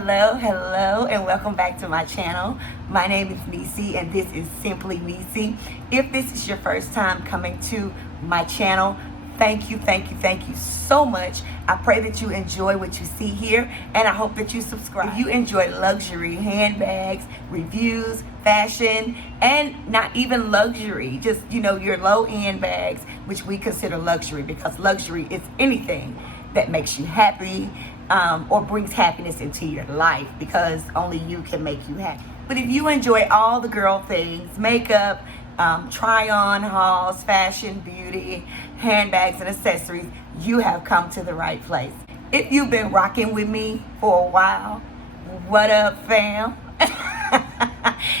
Hello, and welcome back to my channel. My name is Nieccee, and this is Simply Nieccee. If this is your first time coming to my channel, thank you so much. I pray that you enjoy what you see here, and I hope that you subscribe. If you enjoy luxury handbags, reviews, fashion, and not even luxury, just, your low-end bags, which we consider luxury, because luxury is anything that makes you happy, or brings happiness into your life, because only you can make you happy. But if you enjoy all the girl things, makeup, try-on hauls, fashion, beauty, handbags, and accessories, you have come to the right place. If you've been rocking with me for a while, what up, fam?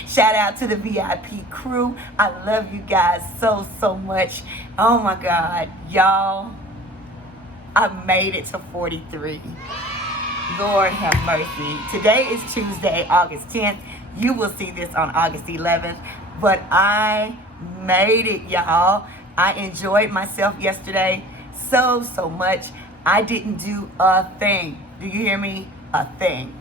Shout out to the VIP crew. I love you guys so much. Oh my God, y'all, I made it to 43. Lord have mercy. Today is Tuesday, August 10th. You will see this on August 11th. But I made it, y'all. I enjoyed myself yesterday so much. I didn't do a thing. Do you hear me? A thing.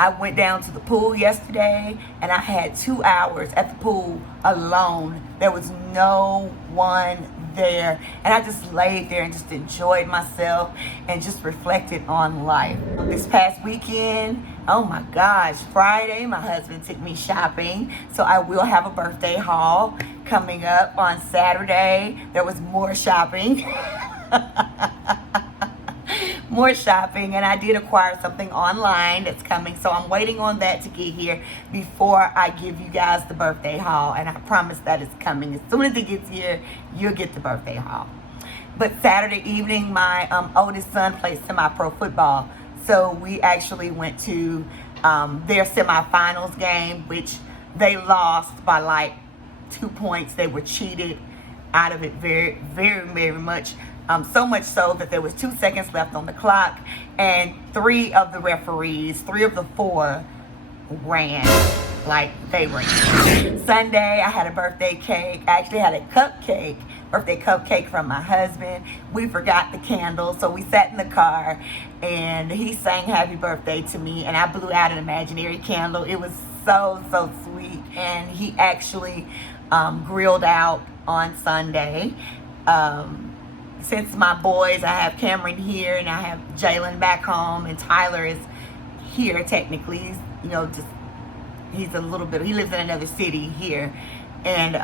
I went down to the pool yesterday, and I had 2 hours at the pool alone. There was no one there, and I just laid there and just enjoyed myself and just reflected on life. This past weekend, oh my gosh, Friday, my husband took me shopping, so I will have a birthday haul coming up on Saturday. There was more shopping. More shopping, and I did acquire something online that's coming, so I'm waiting on that to get here before I give you guys the birthday haul, and I promise that it's coming. As soon as it gets here, you'll get the birthday haul. But Saturday evening, my oldest son plays semi-pro football, so we actually went to their semifinals game, which they lost by like 2 points. They were cheated out of it very much. So much so that there was 2 seconds left on the clock, and 3 of the referees, 3 of the 4 ran like they ran. Sunday, I had a birthday cake. I actually had a birthday cupcake from my husband. We forgot the candle, so we sat in the car, and he sang happy birthday to me, and I blew out an imaginary candle. It was so sweet, and he actually grilled out on Sunday. Since my boys, I have Cameron here, and I have Jalen back home, and Tyler is here technically. He's, he lives in another city here. And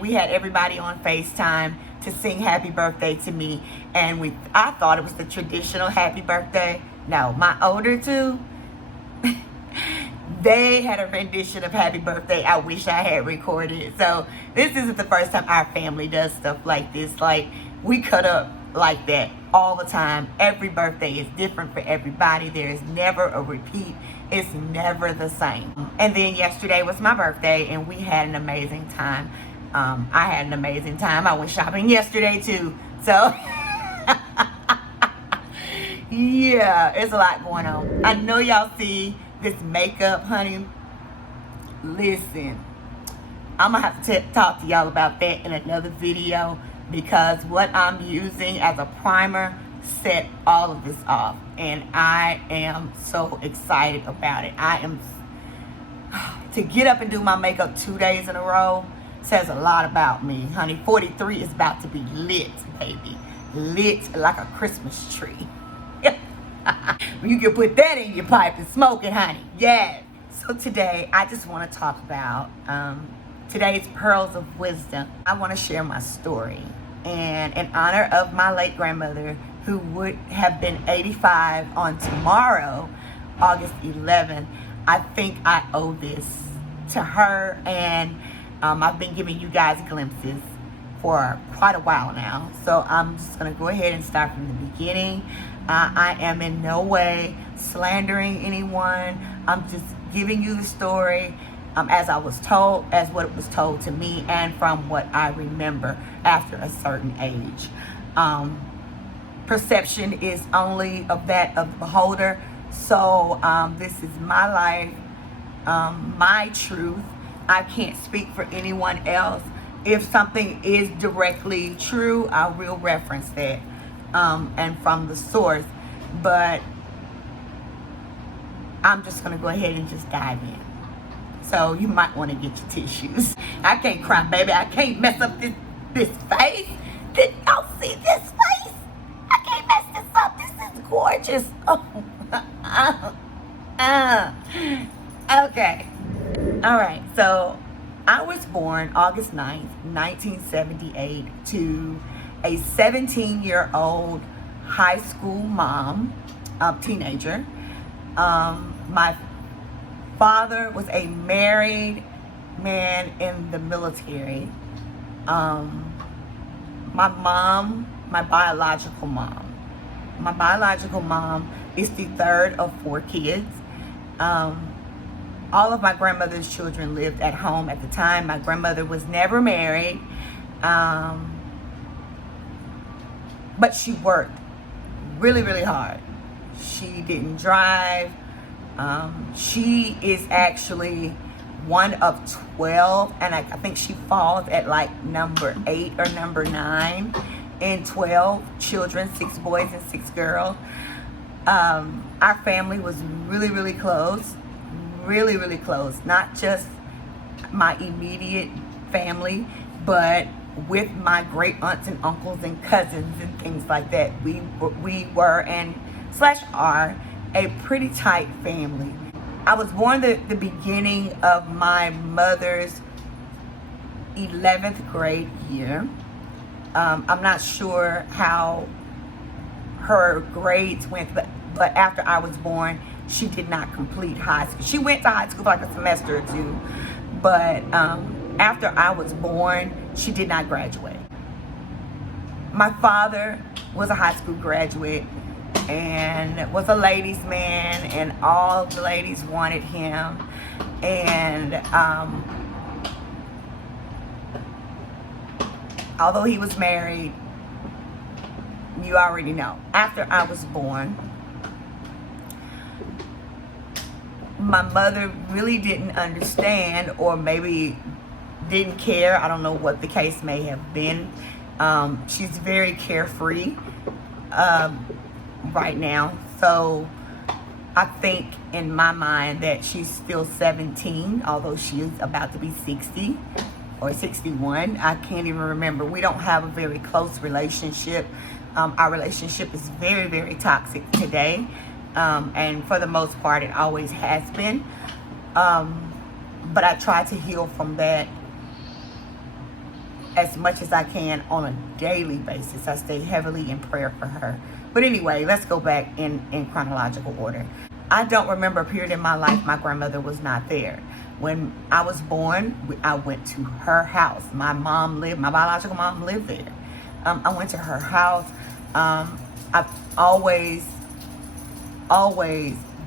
we had everybody on FaceTime to sing happy birthday to me. And I thought it was the traditional happy birthday. No, my older two, they had a rendition of happy birthday I wish I had recorded. So this isn't the first time our family does stuff like this. Like, we cut up like that all the time. Every birthday is different for everybody. There is never a repeat. It's never the same. And then yesterday was my birthday, and we had an amazing time. I had an amazing time. I went shopping yesterday too. So yeah, there's a lot going on. I know y'all see this makeup, honey. Listen, I'm gonna have to talk to y'all about that in another video, because what I'm using as a primer set all of this off, and I am so excited about it. To get up and do my makeup 2 days in a row says a lot about me, honey. 43 is about to be lit, baby. Lit like a Christmas tree. You can put that in your pipe and smoke it, honey. Yeah. So today, I just want to talk about today's pearls of wisdom. I want to share my story, and in honor of my late grandmother, who would have been 85 on tomorrow, August 11th. I think I owe this to her, and I've been giving you guys glimpses for quite a while now. So I'm just going to go ahead and start from the beginning. I am in no way slandering anyone. I'm just giving you the story as what it was told to me, and from what I remember after a certain age. Perception is only of that of the beholder. So this is my life, my truth. I can't speak for anyone else. If something is directly true, I will reference that. And from the source. but I'm just gonna go ahead and just dive in. So you might want to get your tissues. I can't cry, baby. I can't mess up this face. Did y'all see this face? I can't mess this up. This is gorgeous. Oh. Okay. All right. So I was born August 9th, 1978 to a 17-year-old high school mom, teenager. My father was a married man in the military. My mom, my biological mom is the third of 4 kids. All of my grandmother's children lived at home at the time. My grandmother was never married, but she worked really, really hard. She didn't drive. She is actually one of 12, and I think she falls at like number 8 or number 9 in 12 children, 6 boys and 6 girls. Our family was really, really close. Really, really close. Not just my immediate family, but with my great aunts and uncles and cousins and things like that. We were and / are a pretty tight family. I was born the beginning of my mother's 11th grade year. I'm not sure how her grades went, but after I was born, she did not complete high school. She went to high school for like a semester or 2, but after I was born, she did not graduate. My father was a high school graduate and was a ladies' man, and all the ladies wanted him. And although he was married, you already know. After I was born, my mother really didn't understand, or maybe didn't care. I don't know what the case may have been. She's very carefree right now. So I think in my mind that she's still 17, although she is about to be 60 or 61. I can't even remember. We don't have a very close relationship. Our relationship is very, very toxic today. And for the most part, it always has been. But I try to heal from that as much as I can on a daily basis. I stay heavily in prayer for her. But anyway, let's go back in chronological order. I don't remember a period in my life my grandmother was not there. When I was born, I went to her house. My biological mom lived there. I went to her house. I've always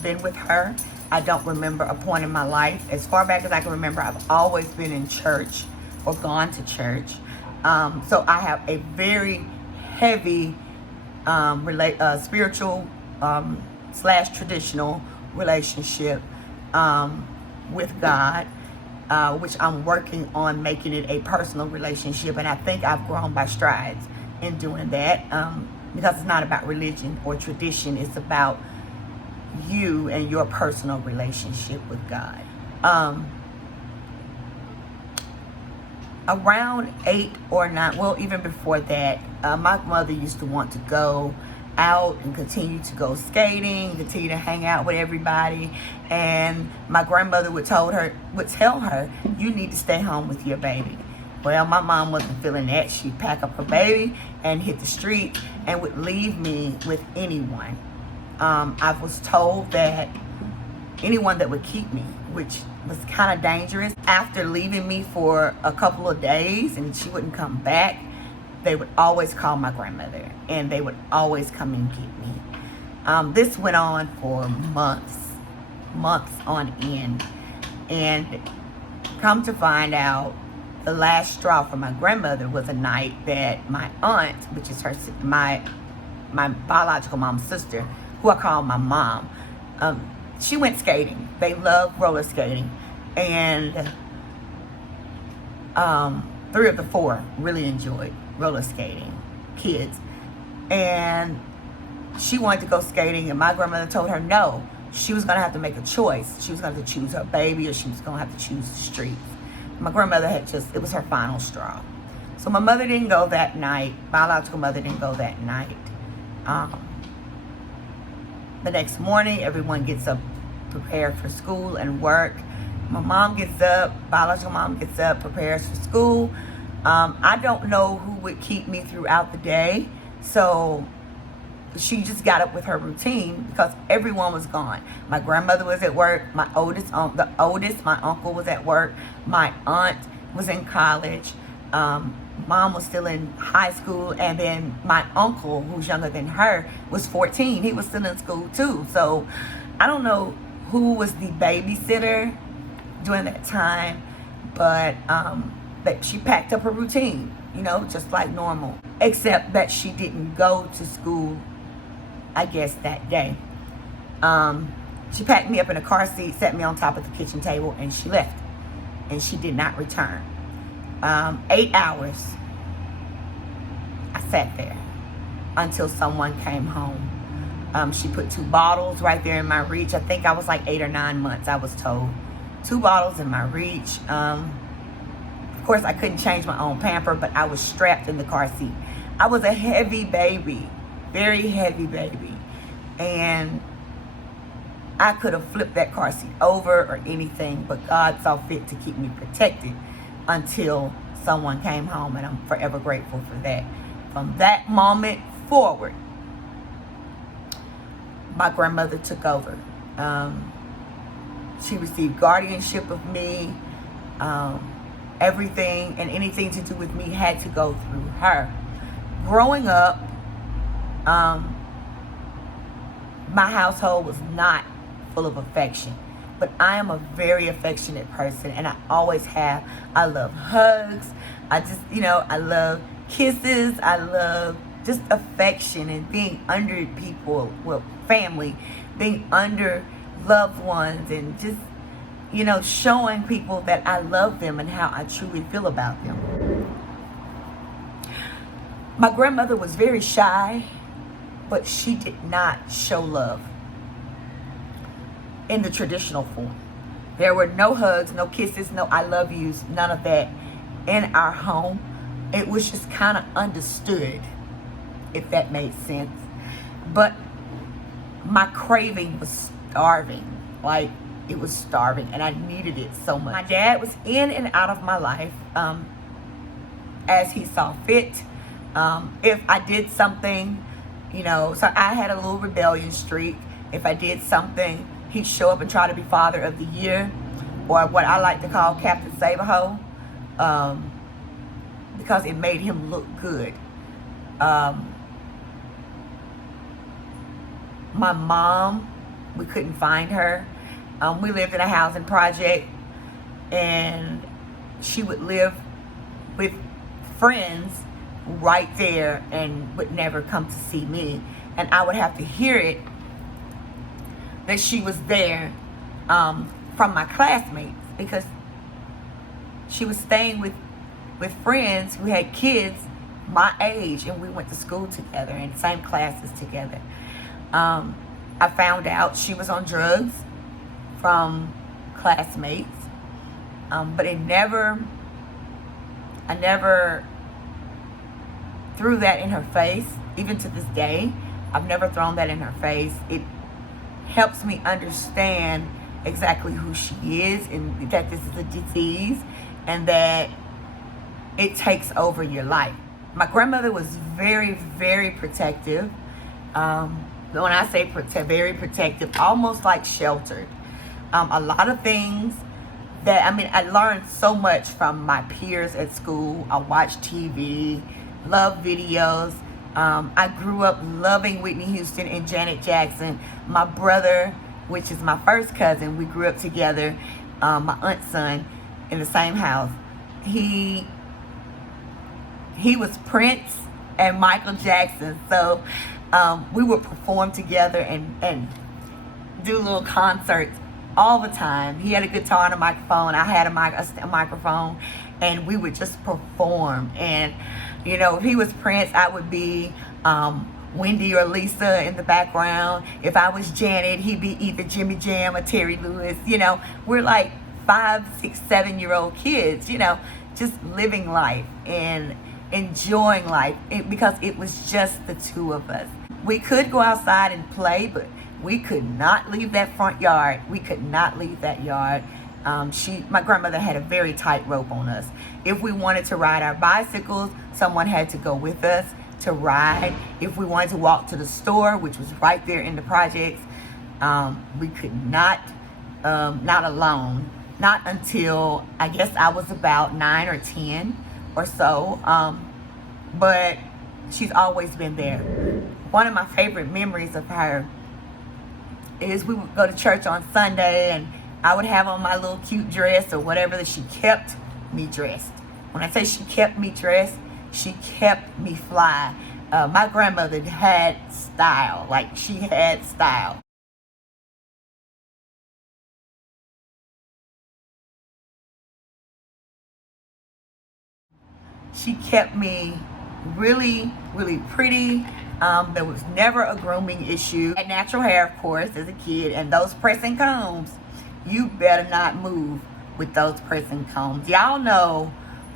been with her. I don't remember a point in my life, as far back as I can remember, I've always been in church or gone to church. So I have a very heavy spiritual / traditional relationship with God, which I'm working on making it a personal relationship. And I think I've grown by strides in doing that, because it's not about religion or tradition. It's about you and your personal relationship with God. Around 8 or 9, well, even before that, my mother used to want to go out and continue to go skating, continue to hang out with everybody. And my grandmother would tell her, you need to stay home with your baby. Well, my mom wasn't feeling that. She'd pack up her baby and hit the street and would leave me with anyone. I was told that anyone that would keep me, which was kind of dangerous. After leaving me for a couple of days and she wouldn't come back, they would always call my grandmother and they would always come and get me. This went on for months on end. And come to find out, the last straw for my grandmother was a night that my aunt, which is my biological mom's sister, who I call my mom, she went skating. They love roller skating. And 3 of the 4 really enjoyed roller skating, kids. And she wanted to go skating, and my grandmother told her no. She was going to have to make a choice. She was going to choose her baby, or she was going to have to choose the streets. My grandmother it was her final straw. So my mother didn't go that night. Biological mother didn't go that night. The next morning, everyone gets up, prepared for school and work. My mom gets up, biological mom gets up, prepares for school. I don't know who would keep me throughout the day. So she just got up with her routine because everyone was gone. My grandmother was at work. My uncle was at work. My aunt was in college. Mom was still in high school. And then my uncle, who's younger than her, was 14. He was still in school too. So I don't know who was the babysitter during that time, but that she packed up her routine, just like normal, except that she didn't go to school, I guess, that day. She packed me up in a car seat, set me on top of the kitchen table, and she left. And she did not return. 8 hours I sat there until someone came home. She put 2 bottles right there in my reach. I think I was like 8 or 9 months, I was told. 2 bottles in my reach. Of course, I couldn't change my own pamper, but I was strapped in the car seat. I was a heavy baby, very heavy baby. And I could have flipped that car seat over or anything, but God saw fit to keep me protected until someone came home, and I'm forever grateful for that. From that moment forward, my grandmother took over. She received guardianship of me. Everything and anything to do with me had to go through her. Growing up, my household was not full of affection, but I am a very affectionate person, and I always have. I love hugs. I love kisses. I love just affection and being under people, family, being under loved ones, and just, showing people that I love them and how I truly feel about them. My grandmother was very shy, but she did not show love in the traditional form. There were no hugs, no kisses, no I love yous, none of that in our home. It was just kind of understood, if that made sense. But my craving was starving. Like, it was starving, and I needed it so much. My dad was in and out of my life as he saw fit. If I did something, so I had a little rebellion streak. If I did something, he'd show up and try to be Father of the Year, or what I like to call Captain Saberho, because it made him look good. My mom, we couldn't find her. We lived in a housing project, and she would live with friends right there and would never come to see me. And I would have to hear it that she was there from my classmates, because she was staying with friends who had kids my age, and we went to school together in the same classes together. I found out she was on drugs from classmates, but I never threw that in her face. Even to this day, I've never thrown that in her face. It helps me understand exactly who she is, and that this is a disease, and that it takes over your life. My grandmother was very, very protective. When I say very protective, almost like sheltered. A lot of things that, I learned so much from my peers at school. I watched TV, loved videos. I grew up loving Whitney Houston and Janet Jackson. My brother, which is my first cousin, we grew up together, my aunt's son, in the same house. He was Prince and Michael Jackson. So we would perform together and do little concerts all the time. He had a guitar and a microphone. I had a microphone, and we would just perform. And if he was Prince, I would be Wendy or Lisa in the background. If I was Janet, he'd be either Jimmy Jam or Terry Lewis. You know, we're like 5, 6, 7-year-old kids, you know, just living life and enjoying life because it was just the two of us. We could go outside and play, but we could not leave that front yard. We could not leave that yard. My grandmother had a very tight rope on us. If we wanted to ride our bicycles, someone had to go with us to ride. If we wanted to walk to the store, which was right there in the projects, we could not alone. Not until, I guess I was about 9 or 10 or so. But she's always been there. One of my favorite memories of her is we would go to church on Sunday and I would have on my little cute dress or whatever that she kept me dressed. When I say she kept me dressed, she kept me fly. My grandmother had style, like she had style. She kept me really, really pretty. There was never a grooming issue. I had natural hair, of course, as a kid, and those pressing combs, you better not move with those pressing combs. Y'all know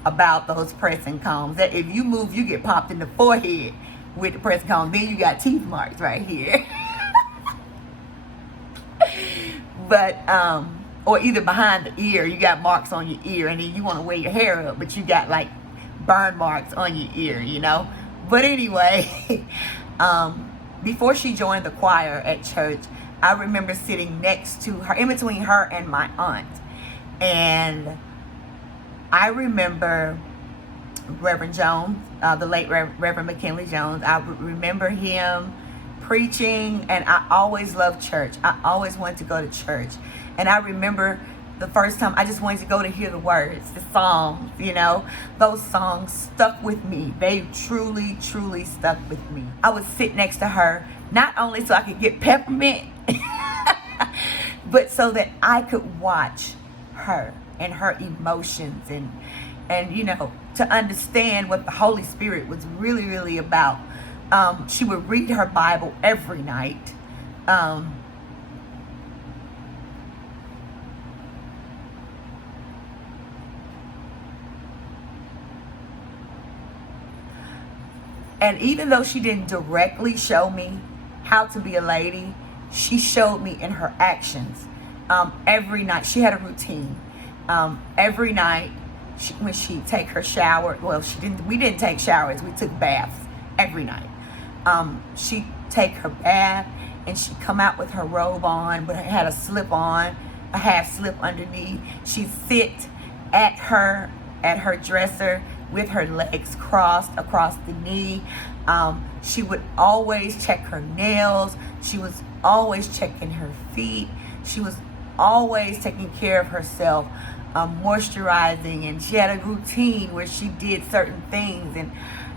about those pressing combs, that if you move, you get popped in the forehead with the pressing comb. Then you got teeth marks right here. But, or either behind the ear, you got marks on your ear, and then you want to wear your hair up, but you got like burn marks on your ear, you know. But anyway, before she joined the choir at church, I remember sitting next to her, in between her and my aunt. And I remember Reverend Jones, the late Reverend McKinley Jones. I remember him preaching, and I always loved church. I always wanted to go to church. And I remember the first time I just wanted to go to hear the words, the songs, you know. Those songs stuck with me. They truly, truly stuck with me. I would sit next to her, not only so I could get peppermint, but so that I could watch her and her emotions and you know, to understand what the Holy Spirit was really, really about. She would read her Bible every night. And even though she didn't directly show me how to be a lady, she showed me in her actions. Every night, she had a routine. Every night, when she'd take her shower, well, we didn't take showers, we took baths every night. She'd take her bath and she'd come out with her robe on, but it had a slip on, a half slip underneath. She'd sit at her dresser with her legs crossed across the knee. She would always check her nails. She was always checking her feet. She was always taking care of herself, moisturizing, and she had a routine where she did certain things.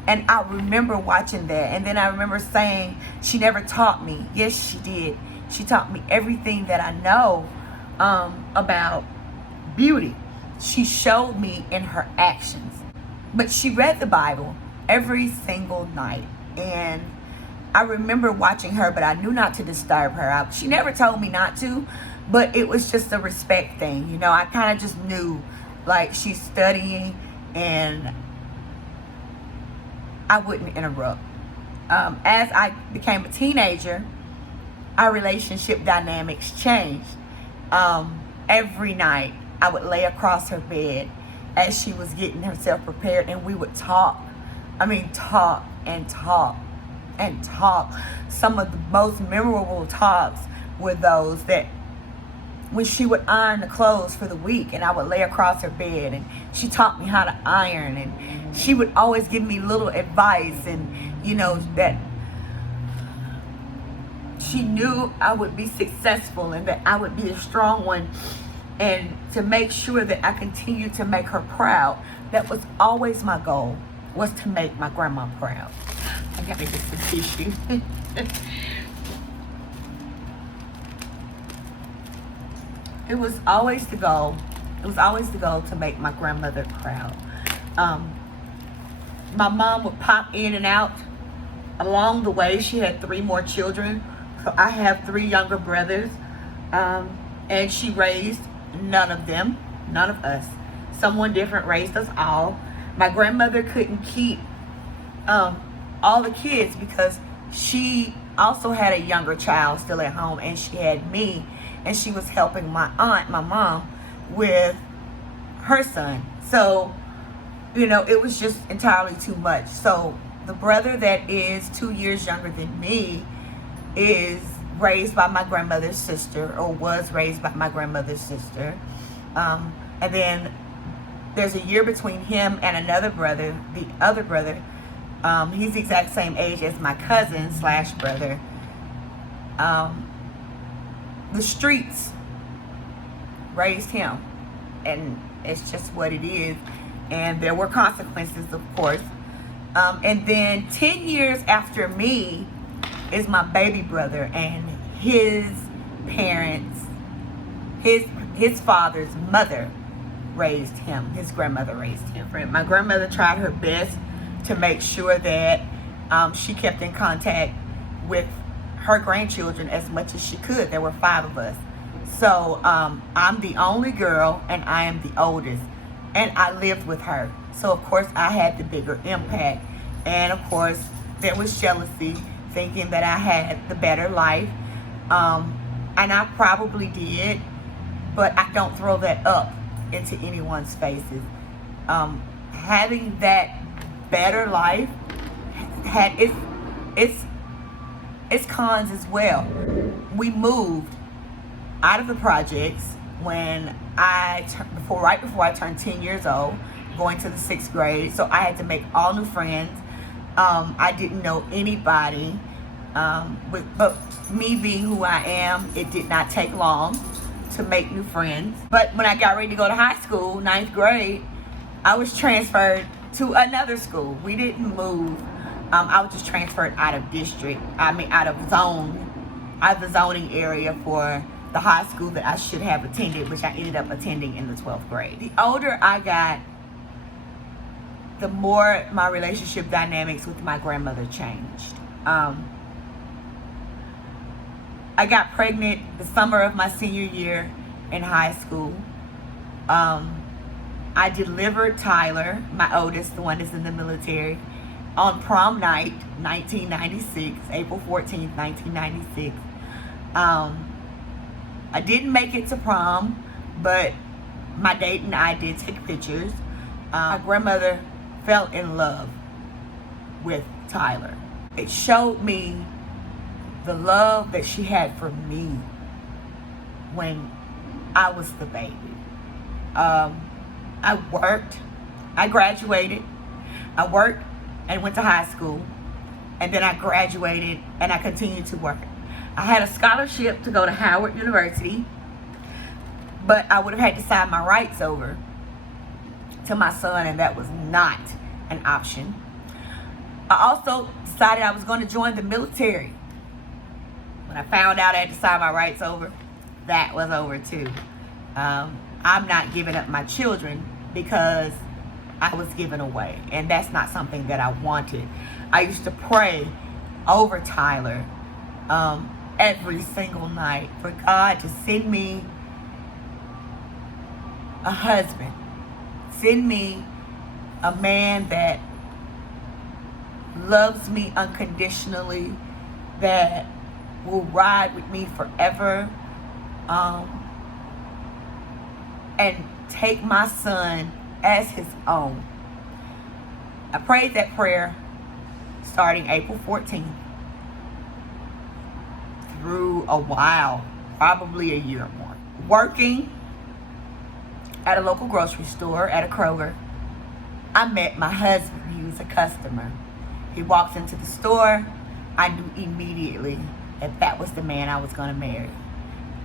And I remember watching that. And then I remember saying, she never taught me. Yes, she did. She taught me everything that I know about beauty. She showed me in her actions. But she read the Bible every single night. And I remember watching her, but I knew not to disturb her. She never told me not to, but it was just a respect thing. You know, I kind of just knew, like, she's studying and I wouldn't interrupt. As I became a teenager, our relationship dynamics changed. Every night, I would lay across her bed as she was getting herself prepared, and we would talk. I mean, talk and talk and talk. Some of the most memorable talks were those that when she would iron the clothes for the week, and I would lay across her bed, and she taught me how to iron, and she would always give me little advice, and you know, that she knew I would be successful and that I would be a strong one. And to make sure that I continued to make her proud, that was always my goal, was to make my grandma proud. I gotta get some tissue. It was always the goal. It was always the goal to make my grandmother proud. My mom would pop in and out along the way, she had 3 more children. So I have 3 younger brothers, and she raised none of them, none of us. Someone different raised us all. My grandmother couldn't keep all the kids because she also had a younger child still at home, and she had me, and she was helping my aunt, my mom, with her son. So, you know, it was just entirely too much. So the brother that is 2 years younger than me is raised by my grandmother's sister, or was raised by my grandmother's sister. And then there's a year between him and another brother, the other brother. He's the exact same age as my cousin slash brother. The streets raised him, and it's just what it is. And there were consequences, of course. And then 10 years after me is my baby brother, and his parents, his father's mother raised him. His grandmother raised him. My grandmother tried her best to make sure that she kept in contact with her grandchildren as much as she could. There were 5 of us. So I'm the only girl, and I am the oldest, and I lived with her. So of course I had the bigger impact. And of course there was jealousy, thinking that I had the better life. And I probably did, but I don't throw that up into anyone's faces. Having that better life had its cons as well. We moved out of the projects when right before I turned 10 years old, going to the 6th grade. So I had to make all new friends. I didn't know anybody. But me being who I am, it did not take long to make new friends. But when I got ready to go to high school, 9th grade, I was transferred to another school. We didn't move. I was just transferred out of the zoning area for the high school that I should have attended, which I ended up attending in the 12th grade. The older I got, the more my relationship dynamics with my grandmother changed. I got pregnant the summer of my senior year in high school. I delivered Tyler, my oldest, the one that's in the military, on prom night, 1996, April 14th, 1996. I didn't make it to prom, but my date and I did take pictures. My grandmother fell in love with Tyler. It showed me the love that she had for me when I was the baby. I worked, I graduated, I worked and went to high school, and then I graduated and I continued to work. I had a scholarship to go to Howard University, but I would have had to sign my rights over to my son, and that was not an option. I also decided I was going to join the military. When I found out I had to sign my rights over, that was over too. I'm not giving up my children because I was given away, and that's not something that I wanted. I used to pray over Tyler every single night for God to send me a husband, send me a man that loves me unconditionally, that will ride with me forever, and take my son as his own. I prayed that prayer starting April 14th through a while, probably a year or more. Working at a local grocery store, at a Kroger, I met my husband. He was a customer. He walks into the store. I knew immediately that that was the man I was going to marry.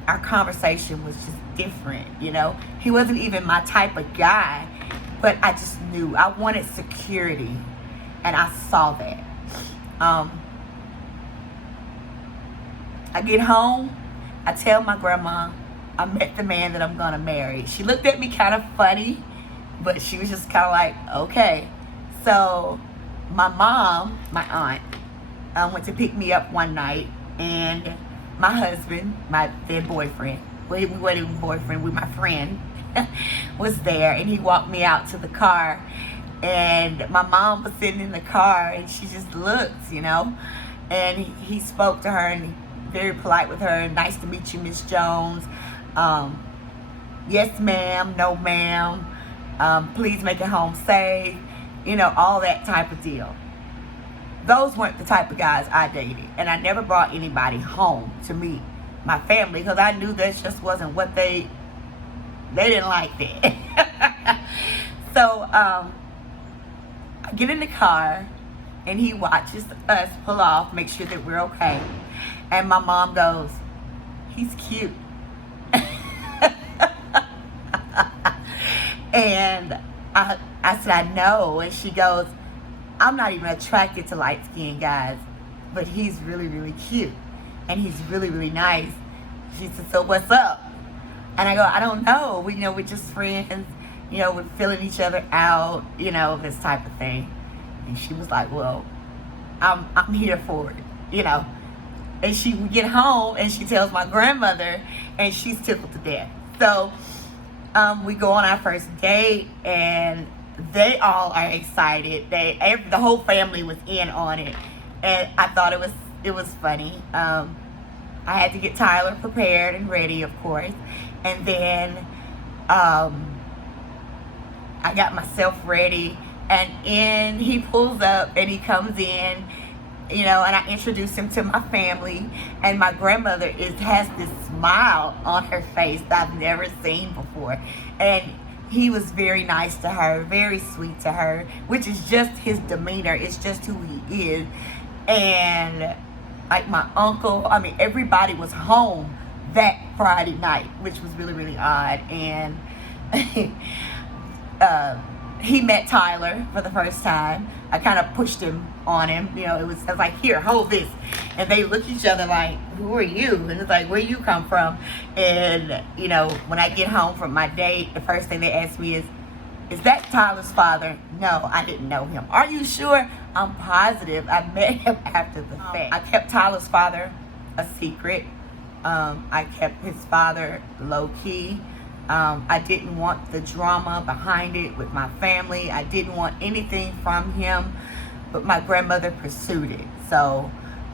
Our conversation was just different, you know. He wasn't even my type of guy, but I just knew. I wanted security, and I saw that. I get home, I tell my grandma I met the man that I'm going to marry. She looked at me kind of funny, but she was just kind of like, okay. So my mom, my aunt, went to pick me up one night, and my husband, my then boyfriend, well, we weren't even boyfriend, we my friend, was there, and he walked me out to the car, and my mom was sitting in the car, and she just looked, you know, and he spoke to her, and very polite with her, nice to meet you, Miss Jones, yes ma'am, no ma'am, please make it home safe, you know, all that type of deal. Those weren't the type of guys I dated, and I never brought anybody home to meet my family, because I knew that just wasn't what they didn't like that. So I get in the car, and he watches us pull off, make sure that we're okay, and my mom goes, he's cute. And I said, I know. And she goes, I'm not even attracted to light-skinned guys, but he's really, really cute, and he's really, really nice. She said, so what's up? And I go, I don't know. We're just friends. We're filling each other out, this type of thing. And she was like, well, I'm here for it, And we get home, and she tells my grandmother, and she's tickled to death. So we go on our first date, and they all are excited. The whole family was in on it, and I thought it was funny. I had to get Tyler prepared and ready, of course, and then I got myself ready, and he pulls up, and he comes in, and I introduce him to my family, and my grandmother has this smile on her face that I've never seen before, and he was very nice to her, very sweet to her, which is just his demeanor. It's just who he is. And like my uncle, everybody was home that Friday night, which was really, really odd. And he met Tyler for the first time. I kind of pushed him on him. I was like, here, hold this. And they look at each other like, who are you? And it's like, where you come from? And, when I get home from my date, the first thing they ask me is that Tyler's father? No, I didn't know him. Are you sure? I'm positive. I met him after the fact. I kept Tyler's father a secret. I kept his father low-key. I didn't want the drama behind it with my family. I didn't want anything from him, but my grandmother pursued it. So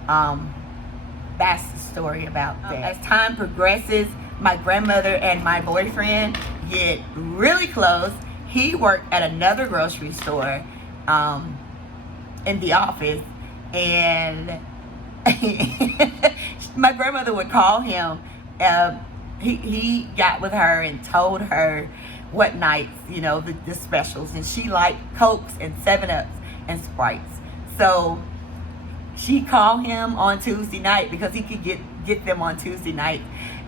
that's the story about that. As time progresses, my grandmother and my boyfriend get really close. He worked at another grocery store in the office, and my grandmother would call him. He got with her and told her what nights, the specials, and she liked Cokes and 7-Ups and Sprites. So she called him on Tuesday night because he could get them on Tuesday night,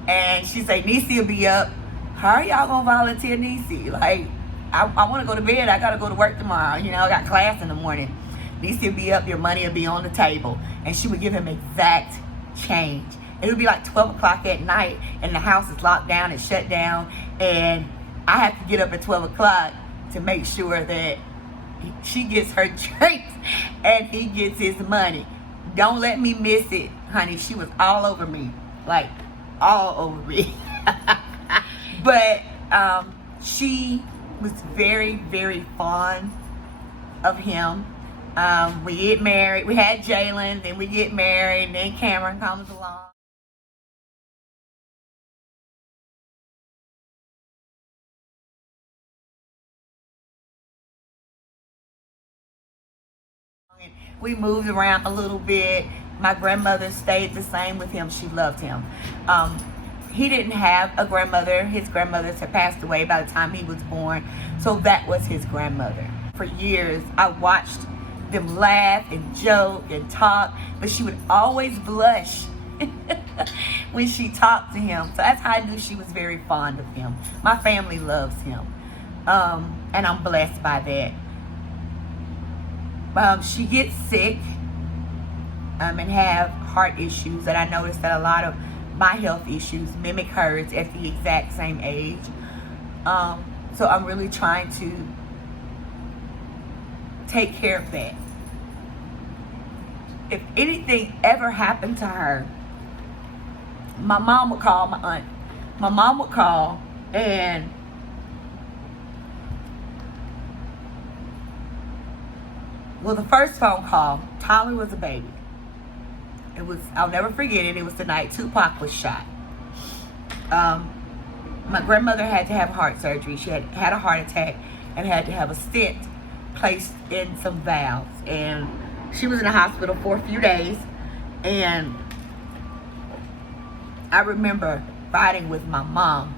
and she said, Nieccee will be up. How are y'all gonna volunteer Nieccee? Like, I want to go to bed. I gotta go to work tomorrow. I got class in the morning. Nieccee will be up. Your money will be on the table, and she would give him exact change. It would be like 12 o'clock at night, and the house is locked down and shut down, and I have to get up at 12 o'clock to make sure that she gets her drinks and he gets his money. Don't let me miss it, honey. She was all over me, like all over me. But she was very, very fond of him. We get married. We had Jalen, then we get married, and then Cameron comes along. We moved around a little bit. My grandmother stayed the same with him. She loved him. He didn't have a grandmother. His grandmother had passed away by the time he was born. So that was his grandmother. For years, I watched them laugh and joke and talk, but she would always blush when she talked to him. So that's how I knew she was very fond of him. My family loves him. And I'm blessed by that. She gets sick and have heart issues, and I noticed that a lot of my health issues mimic hers at the exact same age. So I'm really trying to take care of that. if anything ever happened to her, my mom would call my aunt. My mom would call, and well, the first phone call, Tommy was a baby. It was, I'll never forget it. It was the night Tupac was shot. My grandmother had to have heart surgery. She had a heart attack and had to have a stent placed in some valves. And she was in the hospital for a few days. And I remember riding with my mom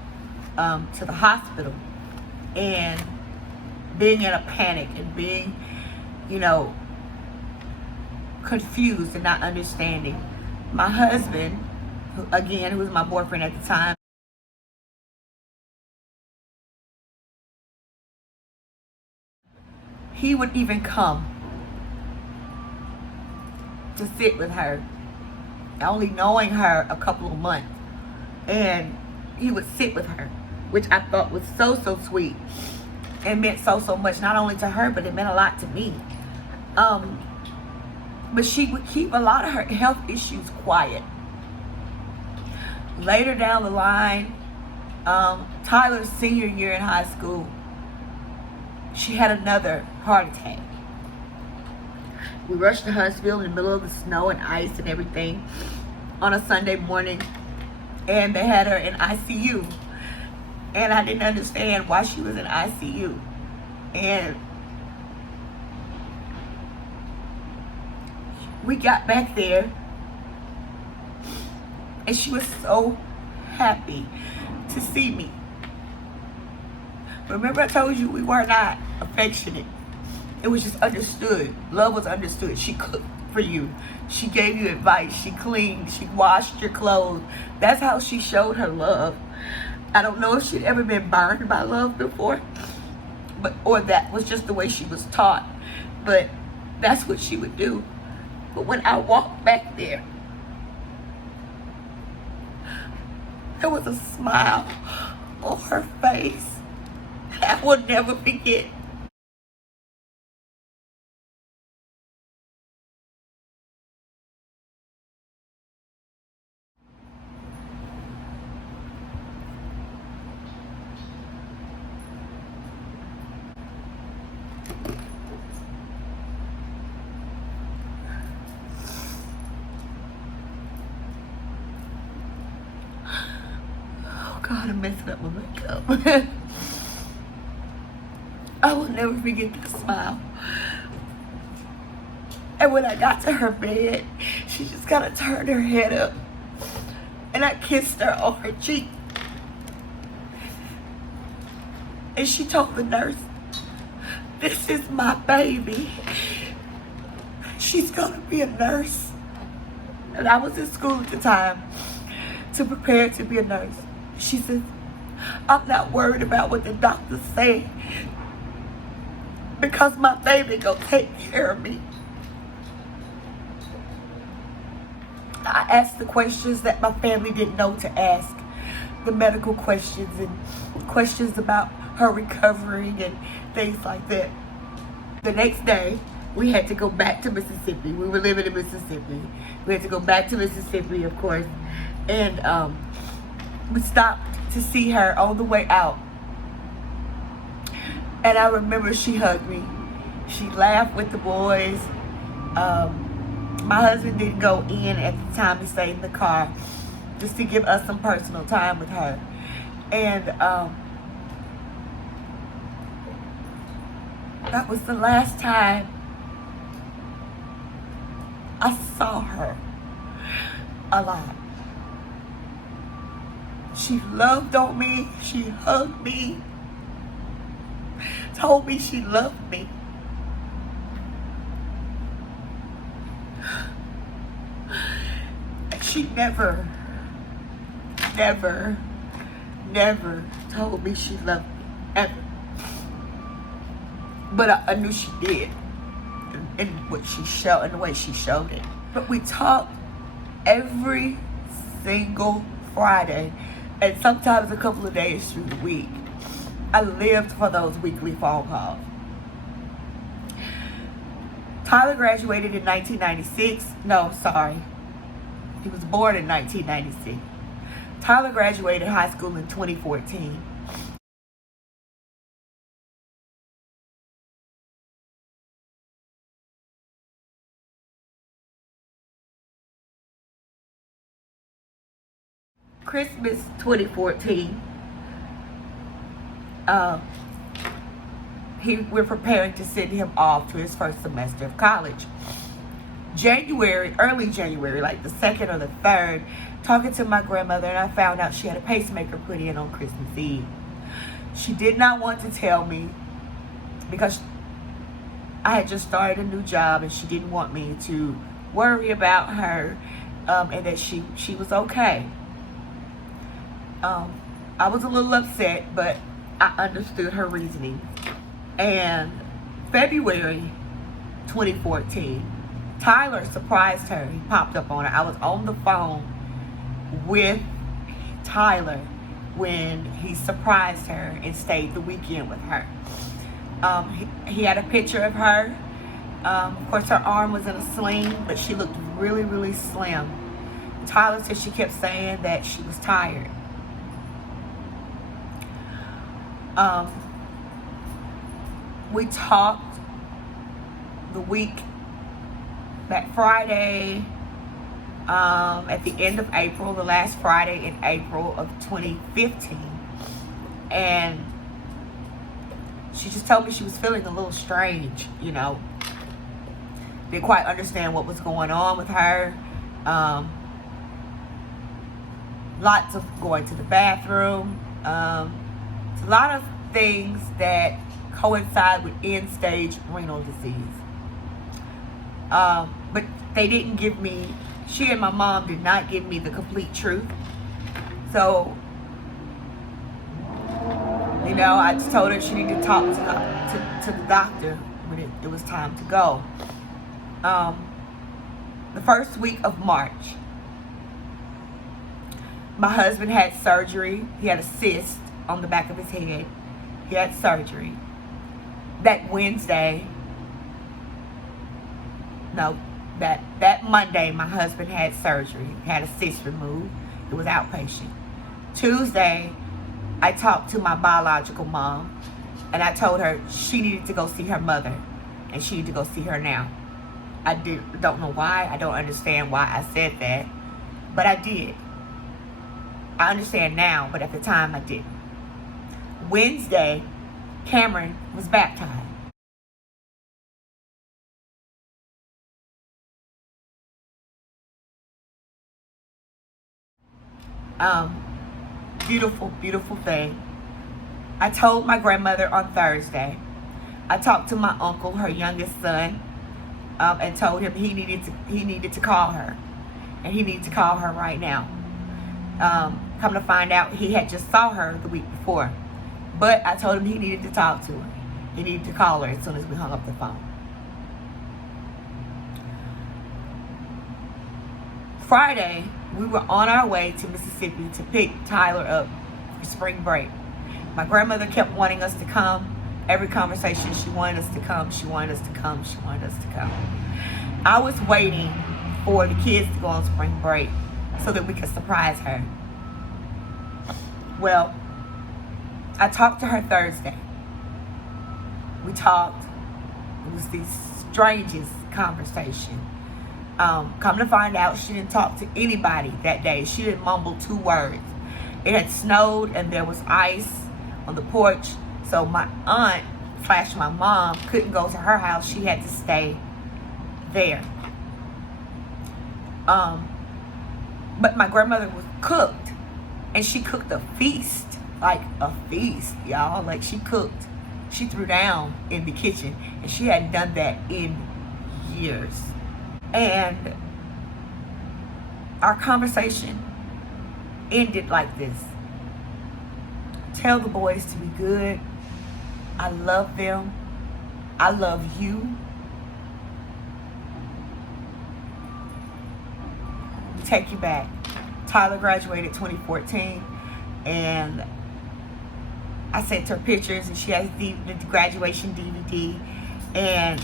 to the hospital and being in a panic and being, you know, confused and not understanding. My husband, who was my boyfriend at the time, he would even come to sit with her, only knowing her a couple of months, and he would sit with her, which I thought was so sweet and meant so much, not only to her, but it meant a lot to me. But she would keep a lot of her health issues quiet. Later down the line, Tyler's senior year in high school, she had another heart attack. We rushed to Huntsville in the middle of the snow and ice and everything on a Sunday morning, and they had her in ICU. And I didn't understand why she was in ICU. And we got back there, and she was so happy to see me. Remember I told you we were not affectionate. It was just understood. Love was understood. She cooked for you. She gave you advice. She cleaned. She washed your clothes. That's how she showed her love. I don't know if she'd ever been burned by love before, or that was just the way she was taught. But that's what she would do. But when I walked back there was a smile on her face that I will never forget. God, I'm messing up my makeup. I will never forget that smile. And when I got to her bed, she just kind of turned her head up, and I kissed her on her cheek. And she told the nurse, "This is my baby. She's gonna be a nurse." And I was in school at the time to prepare to be a nurse. She said, "I'm not worried about what the doctors say, because my baby gonna take care of me." I asked the questions that my family didn't know to ask, the medical questions and questions about her recovering and things like that. The next day, we had to go back to Mississippi. We were living in Mississippi. We had to go back to Mississippi, of course, and we stopped to see her on the way out. And I remember she hugged me. She laughed with the boys. My husband didn't go in at the time. He stayed in the car just to give us some personal time with her. And that was the last time I saw her alive. She loved on me. She hugged me. Told me she loved me. She never told me she loved me, ever. But I knew she did, in what she showed, in the way she showed it. But we talked every single Friday, and sometimes a couple of days through the week. I lived for those weekly phone calls. Tyler graduated in 1996. No, sorry. He was born in 1996. Tyler graduated high school in 2014. Christmas 2014, we're preparing to send him off to his first semester of college. Early January, like the 2nd or the 3rd, talking to my grandmother, and I found out she had a pacemaker put in on Christmas Eve. She did not want to tell me because I had just started a new job, and she didn't want me to worry about her, and that she was okay. I was a little upset, but I understood her reasoning. And February 2014, Tyler surprised her. He popped up on her. I was on the phone with Tyler when he surprised her and stayed the weekend with her. He had a picture of her. Of course, her arm was in a sling, but she looked really, really slim. Tyler said she kept saying that she was tired. We talked the week, that Friday, at the end of April, the last Friday in April of 2015. And she just told me she was feeling a little strange, you know. Didn't quite understand what was going on with her. Lots of going to the bathroom. It's a lot of things that coincide with end-stage renal disease. But they didn't give me, she and my mom did not give me the complete truth. So, you know, I just told her she needed to talk to the doctor when it was time to go. The first week of March, my husband had surgery. He had a cyst on the back of his head. He had surgery. That Monday, my husband had surgery. He had a cyst removed. It was outpatient. Tuesday, I talked to my biological mom, and I told her she needed to go see her mother, and she needed to go see her now. I don't know why. I don't understand why I said that, but I did. I understand now, but at the time I didn't. Wednesday, Cameron was baptized. Beautiful, beautiful thing. I told my grandmother on Thursday. I talked to my uncle, her youngest son, and told him he needed to call her, and he needed to call her right now. Come to find out, he had just saw her the week before, but I told him he needed to talk to her. He needed to call her as soon as we hung up the phone. Friday, we were on our way to Mississippi to pick Tyler up for spring break. My grandmother kept wanting us to come. Every conversation, she wanted us to come, she wanted us to come, she wanted us to come. I was waiting for the kids to go on spring break so that we could surprise her. Well, I talked to her Thursday. We talked. It was the strangest conversation. Come to find out, she didn't talk to anybody that day. She didn't mumble 2 words. It had snowed and there was ice on the porch. So my aunt / my mom couldn't go to her house. She had to stay there. But my grandmother was cooked, and she cooked a feast, like a feast, y'all. Like she cooked. She threw down in the kitchen, and she hadn't done that in years. And our conversation ended like this. Tell the boys to be good. I love them. I love you. Take you back. Tyler graduated 2014, and I sent her pictures, and she has the graduation DVD, and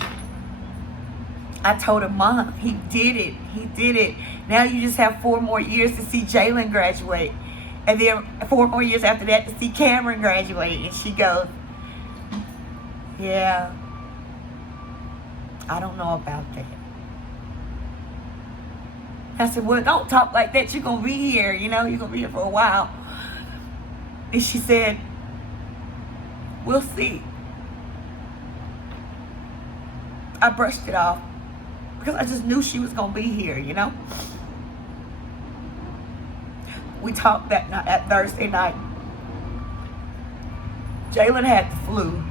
I told her, Mom, he did it. He did it. Now you just have 4 more years to see Jalen graduate. And then 4 more years after that to see Cameron graduate. And she goes, yeah, I don't know about that. I said, well, don't talk like that. You're going to be here, you know, you're going to be here for a while. And she said, we'll see. I brushed it off because I just knew she was going to be here, you know. We talked that night, that Thursday night. Jalen had the flu.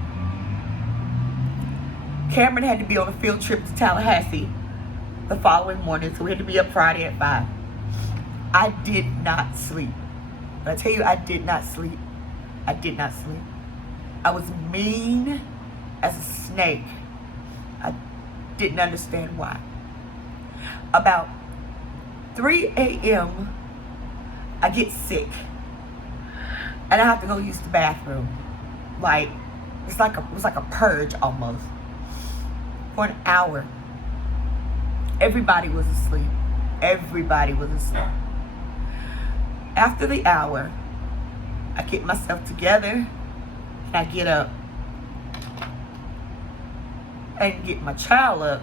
Cameron had to be on a field trip to Tallahassee the following morning, so we had to be up Friday at 5. I did not sleep. But I tell you, I did not sleep. I did not sleep. I was mean as a snake. I didn't understand why. About 3 a.m., I get sick. And I have to go use the bathroom. Like, it was like a purge almost. For an hour. Everybody was asleep. Everybody was asleep. After the hour, I get myself together and I get up and get my child up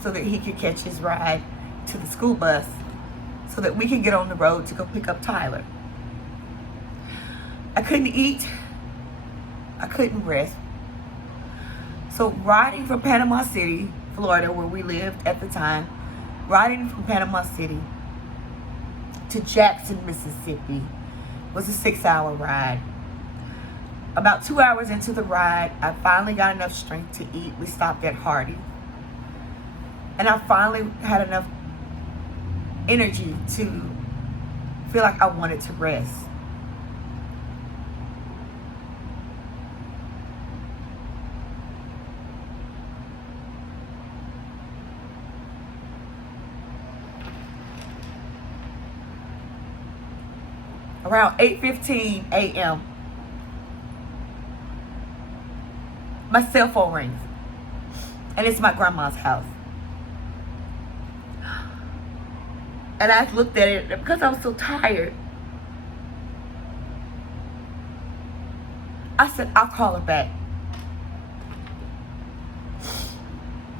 so that he can catch his ride to the school bus so that we can get on the road to go pick up Tyler. I couldn't eat. I couldn't rest. So riding from Panama City, Florida, where we lived at the time, riding from Panama City to Jackson, Mississippi was a 6-hour ride. About 2 hours into the ride, I finally got enough strength to eat. We stopped at Hardy. And I finally had enough energy to feel like I wanted to rest. Around 8:15 a.m., my cell phone rings. And it's my grandma's house. And I looked at it because I was so tired. I said, I'll call her back.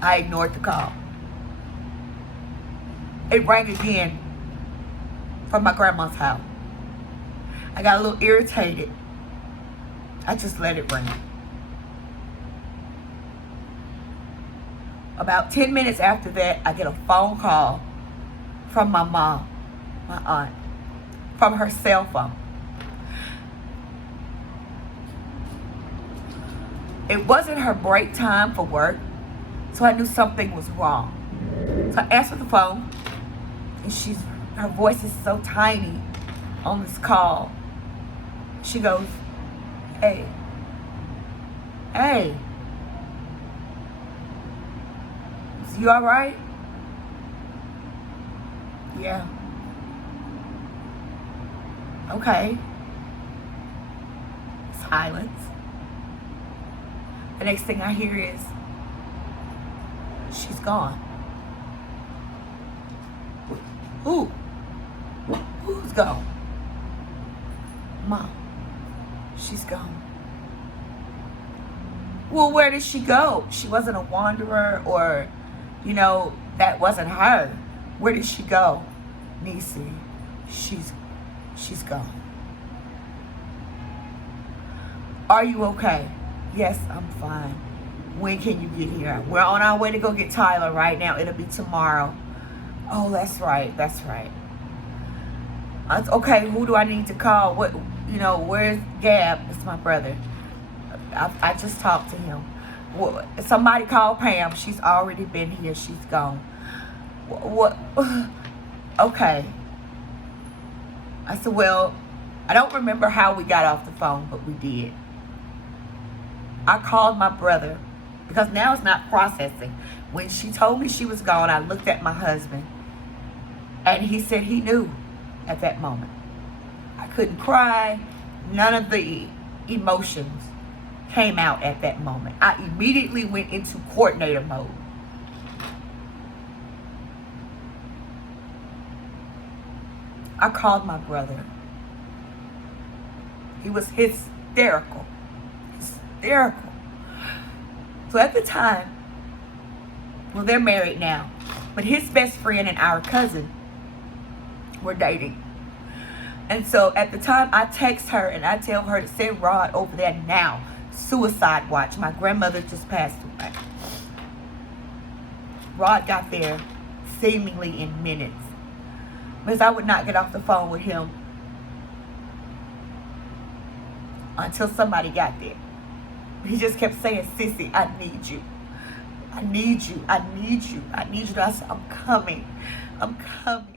I ignored the call. It rang again from my grandma's house. I got a little irritated. I just let it ring. About 10 minutes after that, I get a phone call from my mom, my aunt, from her cell phone. It wasn't her break time for work, so I knew something was wrong. So I answered the phone, and her voice is so tiny on this call. She goes, hey, is you all right? Yeah. Okay. Silence. The next thing I hear is, she's gone. Who? Who's gone? Mom. She's gone. Well, where did she go? She wasn't a wanderer, or, you know, that wasn't her. Where did she go? Nieccee, she's gone. Are you okay? Yes, I'm fine. When can you get here? We're on our way to go get Tyler right now. It'll be tomorrow. Oh, that's right. That's right. Okay, who do I need to call? What, you know, where's Gab? It's my brother. I just talked to him. Well, somebody call Pam. She's already been here. She's gone. What? Okay. I said, well, I don't remember how we got off the phone, but we did. I called my brother because now it's not processing. When she told me she was gone, I looked at my husband, and he said he knew at that moment. I couldn't cry. None of the emotions came out at that moment. I immediately went into coordinator mode. I called my brother. He was hysterical. Hysterical. So at the time, well, they're married now, but his best friend and our cousin were dating. And so at the time, I text her and I tell her to send Rod over there now. Suicide watch. My grandmother just passed away. Rod got there seemingly in minutes, because I would not get off the phone with him until somebody got there. He just kept saying, "Sissy, I need you. I need you. I need you. I need you." And I said, "I'm coming. I'm coming."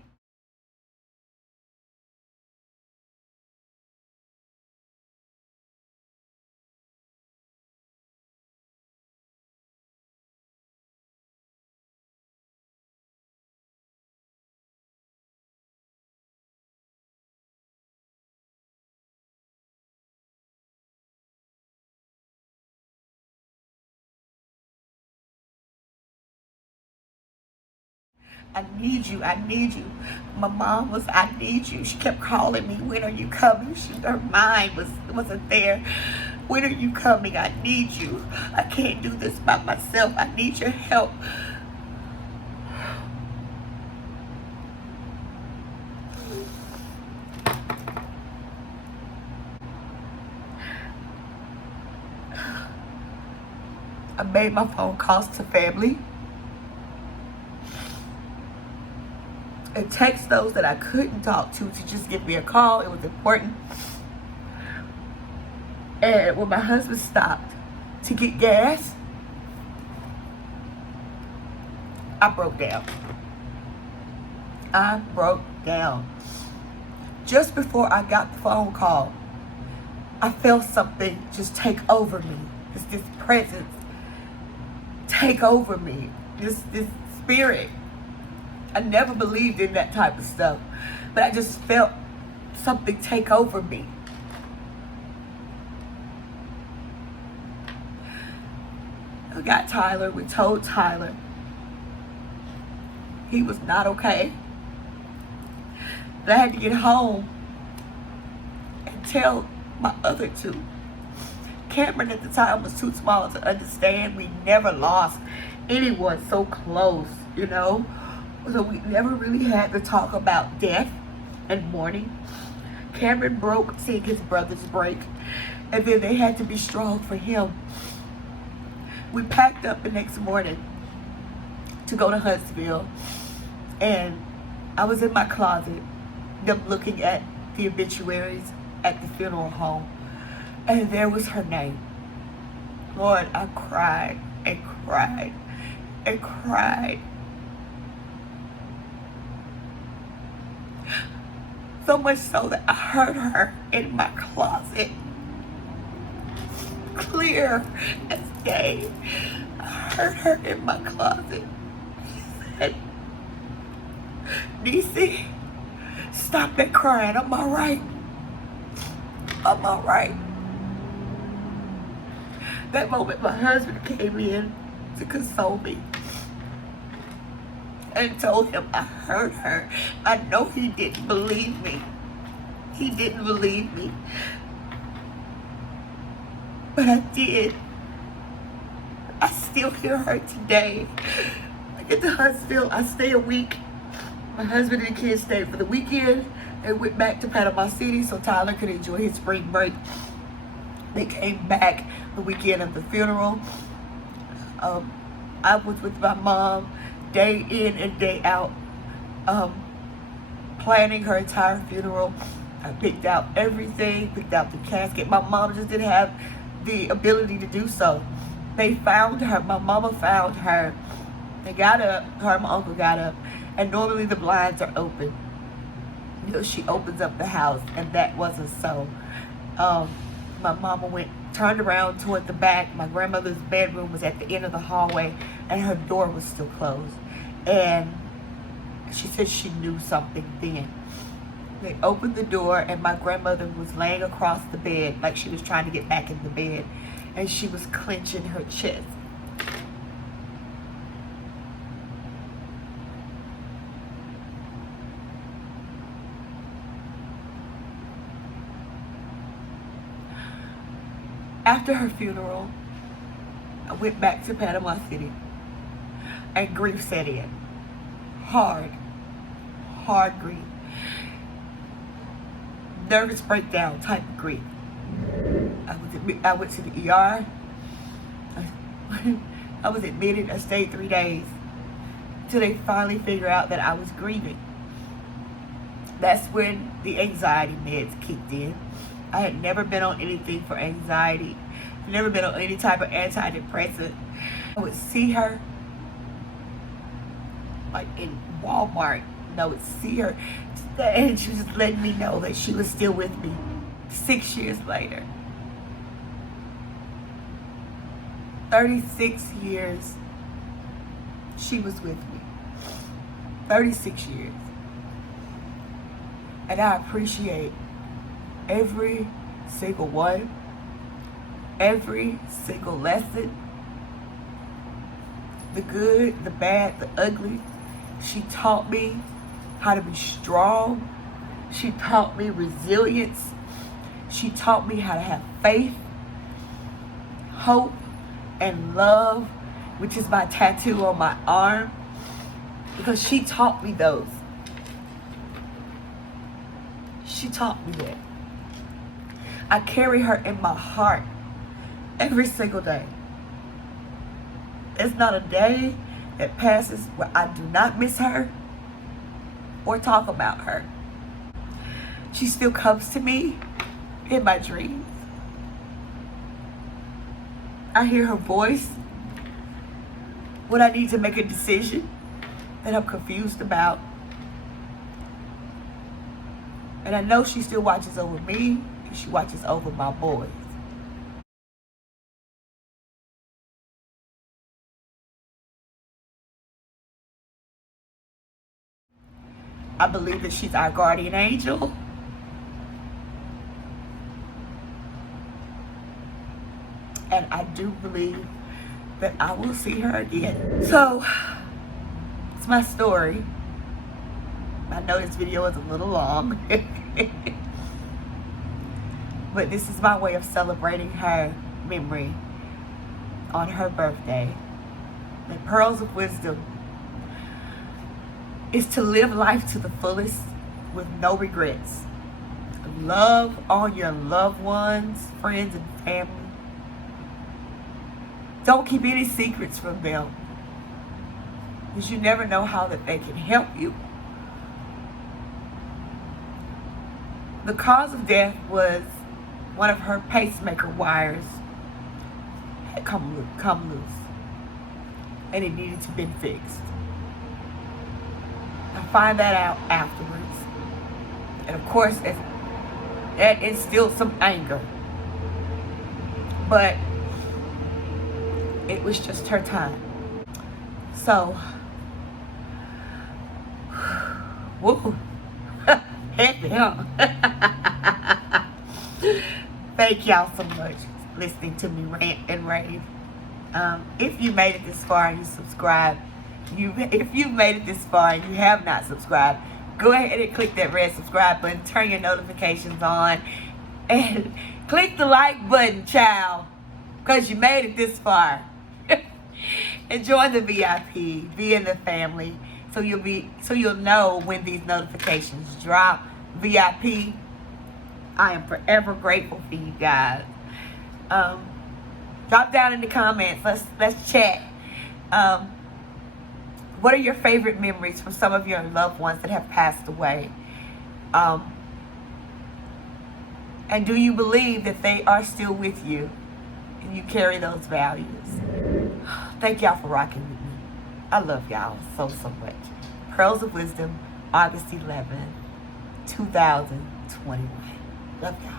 "I need you. I need you." My mom was, "I need you." She kept calling me, "When are you coming?" Her mind wasn't there. "When are you coming? I need you. I can't do this by myself. I need your help." I made my phone calls to family and text those that I couldn't talk to just give me a call. It was important. And when my husband stopped to get gas, I broke down. I broke down. Just before I got the phone call, I felt something just take over me. This presence take over me. This spirit. I never believed in that type of stuff, but I just felt something take over me. I got Tyler. We told Tyler he was not okay. But I had to get home and tell my other two. Cameron at the time was too small to understand. We never lost anyone so close, you know. So we never really had to talk about death and mourning. Cameron broke seeing his brothers break, and then they had to be strong for him. We packed up the next morning to go to Huntsville, and I was in my closet, them looking at the obituaries at the funeral home, and there was her name. Lord, I cried and cried and cried. So much so that I heard her in my closet, clear as day. I heard her in my closet. She said, "Nieccee, stop that crying. I'm all right. I'm all right." That moment, my husband came in to console me and told him I heard her. I know he didn't believe me. He didn't believe me. But I did. I still hear her today. I get to Huntsville. I stay a week. My husband and the kids stayed for the weekend and went back to Panama City so Tyler could enjoy his spring break. They came back the weekend of the funeral. I was with my mom day in and day out, planning her entire funeral. I picked out everything, picked out the casket. My mom just didn't have the ability to do so. They found her. My mama found her. They got up. Her and my uncle got up. And normally the blinds are open. You know, she opens up the house, and that wasn't so. My mama turned around toward the back. My grandmother's bedroom was at the end of the hallway, and her door was still closed. And she said she knew something then. They opened the door, and my grandmother was laying across the bed like she was trying to get back in the bed, and she was clenching her chest. After her funeral, I went back to Panama City, and grief set in. Hard grief. Nervous breakdown type of grief. I went to the ER. I was admitted. I stayed 3 days until they finally figured out that I was grieving. That's when the anxiety meds kicked in. I had never been on anything for anxiety. Never been on any type of antidepressant. I would see her like in Walmart. And I would see her and she was just letting me know that she was still with me 6 years later. 36 years she was with me. 36 years. And I appreciate every single one, every single lesson, the good, the bad, the ugly. She taught me how to be strong. She taught me resilience. She taught me how to have faith, hope, and love, which is my tattoo on my arm, because she taught me those. She taught me that. I carry her in my heart every single day. There's not a day that passes where I do not miss her or talk about her. She still comes to me in my dreams. I hear her voice when I need to make a decision that I'm confused about. And I know she still watches over me, and she watches over my boys. I believe that she's our guardian angel. And I do believe that I will see her again. So, it's my story. I know this video is a little long. But this is my way of celebrating her memory on her birthday. The pearls of wisdom is to live life to the fullest with no regrets. Love on your loved ones, friends, and family. Don't keep any secrets from them, because you never know how that they can help you. The cause of death was one of her pacemaker wires had come loose, and it needed to be fixed. I find that out afterwards, and of course that instilled some anger, but it was just her time. So, woo, heck yeah. Thank y'all so much for listening to me rant and rave. If you made it this far and you subscribe, if you've made it this far and you have not subscribed, go ahead and click that red subscribe button, turn your notifications on, and click the like button, child, because you made it this far. And join the VIP, be in the family, so you'll know when these notifications drop. VIP, I am forever grateful for you guys. Drop down in the comments. Let's chat. What are your favorite memories from some of your loved ones that have passed away? And do you believe that they are still with you and you carry those values? Thank y'all for rocking with me. I love y'all so much. Pearls of Wisdom, August 11, 2021. Love y'all.